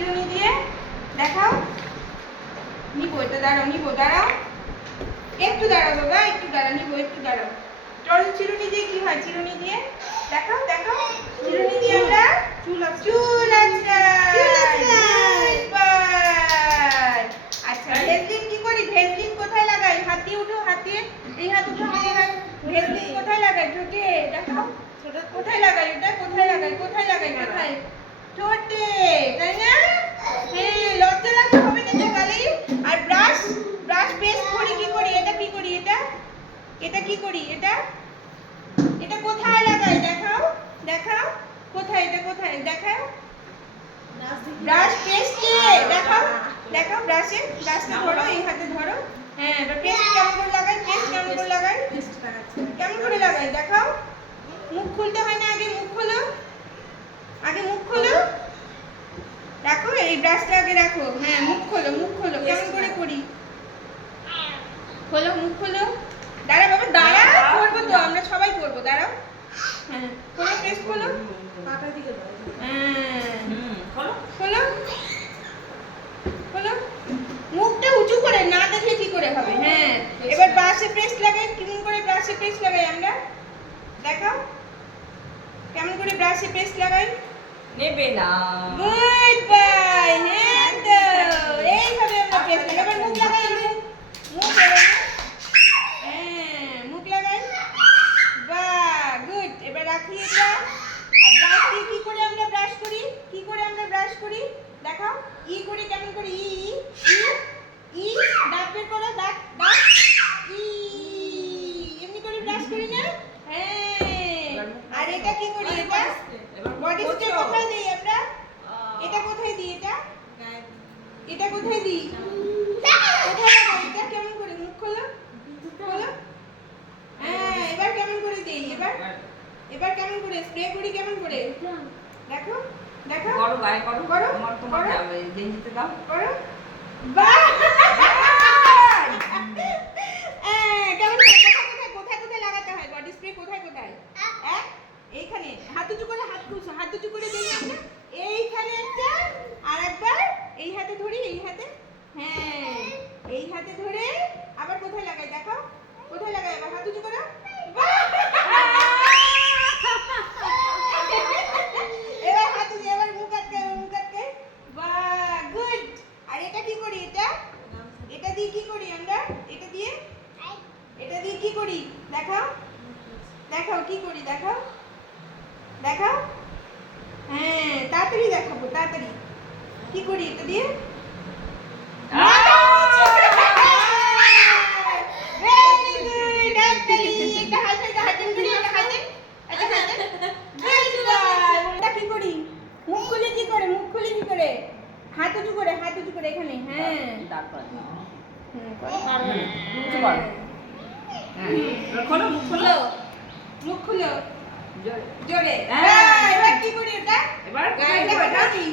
চিরুনি দিয়ে দেখাও। নিবো, এটা দাঁড়াও, নিবো, দাঁড়াও, একটু দাঁড়াও বাবা, একটু দাঁড়াও, নিবো, একটু দাঁড়াও। চল চিরুনি দিয়ে কি হয়, চিরুনি দিয়ে দেখাও, দেখাও। চিরুনি দিয়ে আমরা চুল আঁচড়াই। আচ্ছা, ভেসলিন কি করি? ভেসলিন কোথায় লাগাই? হাত দিয়ে উঠো, হাত দিয়ে, এই হাত উঠো, এই হাত। ভেসলিন কোথায় লাগাই? ঠোঁটে। দেখাও কোথায় লাগাই, ওটা কোথায় লাগাই, কোথায় লাগাই, কোথায়? ঠোঁটে, তাই না? হ্যাঁ, লজ্জা লাগতে হবে না তো গালে। আর ব্রাশ, ব্রাশ পেস্ট করি কি করি? এটা কি করি? এটা এটা কি করি? এটা এটা কোথায় লাগাই? দেখাও, দেখাও কোথায়, এটা কোথায় দেখাও? ব্রাশ পেস্টে, দেখাও, দেখাও ব্রাশে, ব্রাশটা ধরো, এই হাতে ধরো। হ্যাঁ, এবার পেস্ট কেমন করে লাগাই? পেস্ট কেমন করে লাগাই? কেমন করে লাগাই দেখাও। মুখ খুলতে হয় না, আগে মুখ খোলো, আগে মুখ খোলো, রাখো এই ব্রাশটা আগে রাখো। হ্যাঁ, মুখ খোলো, মুখ খোলো, কেমন করে করি? খোলো, মুখ খোলো। দাঁড়া বাবা, দাঁড়া, করবো তো, আমরা সবাই করবো, দাঁড়াও। হ্যাঁ, খোলো, পেস্ট খোলো। খোলো, খোলো, খোলো। মুখটা উঁচু করে না দেখলে কি করে হবে? হ্যাঁ, এবার ব্রাশে পেস্ট লাগাই। কেমন করে ব্রাশে পেস্ট লাগাই আমরা? দেখাও কেমন করে ব্রাশে পেস্ট লাগাই। নেবে না। Good bye. হ্যাঁ তো এইভাবে আমরা পেস্ট লাগাই। এবার মুখ লাগাই, মুখ, মুখ এবার, হ্যাঁ মুখ লাগাই। বাহ, গুড। এবার রাখি এটা। আর ব্রাশ দিয়ে কি করে আমরা ব্রাশ করি? কি করে আমরা ব্রাশ করি দেখাও। ই করি, কেমন করি? ই ই ই, দাঁত বের করো, দাঁত, দাঁত, ই, এমনি করে ব্রাশ করি না? হ্যাঁ। আর এটা কি করি? এটা বডি স্প্রে কোথায় দিই আমরা? এটা কোথায় দিই? এটা এটা কোথায় দিই? কোথায় লাগাই? এটা কেমন করে? মুখ খোলো, খোলো। হ্যাঁ, এবার কেমন করে দিই? এবার এবার কেমন করে স্প্রে করি? কেমন করে দেখো, দেখো, করো গায়ে, করো, করো, আমার তোমার যাবে গেঞ্জিতে দাও, করো। বাহ, কেমন করে? কোথায় কোথায়, কোথায় কোথায় লাগাতে হয় বডি স্প্রে? কোথায় কোথায়? এইখানে। হাত উঁচু করে, হাত খুলছো, হাত উঁচু করে দিই আমরা। এইখানে একটা, আর একবার এই হাতে ধরি, এই হাতে, হ্যাঁ এই হাতে ধরে আবার কোথায় লাগাই দেখাও, কোথায় লাগাই? আবার হাত উঁচু করো। এবার হাত উঁচু, এবার মুখ আটকে, মুখ আটকে। বাহ, গুড। আর এটা কি করি? এটা এটা দিয়ে কি করি আমরা? এটা দিয়ে, এটা দিয়ে কি করি দেখাও, দেখাও কি করি দেখাও, দেখাও। হ্যাঁ, তাড়াতাড়ি দেখাবো, তাড়াতাড়ি। কি করি এটা দিয়ে? Very good. হাততালি, একটা হাতে, একটা হাতে করি, একটা হাতে, একটা হাতে। Good boy. এটা কি করি? মুখ খুলে কি করে? মুখ খুলে কি করে? হাত উঁচু করে, হাত উঁচু করে এখানে। হ্যাঁ, দাঁত পাড়া। পারবে না। উঁচু করো। হ্যাঁ, এবার খোলো, মুখ খোলো, মুখ খুলো জোরে। জোরে। হ্যাঁ। এবার কি করি এটা? এবার এটা কোথায় দিই?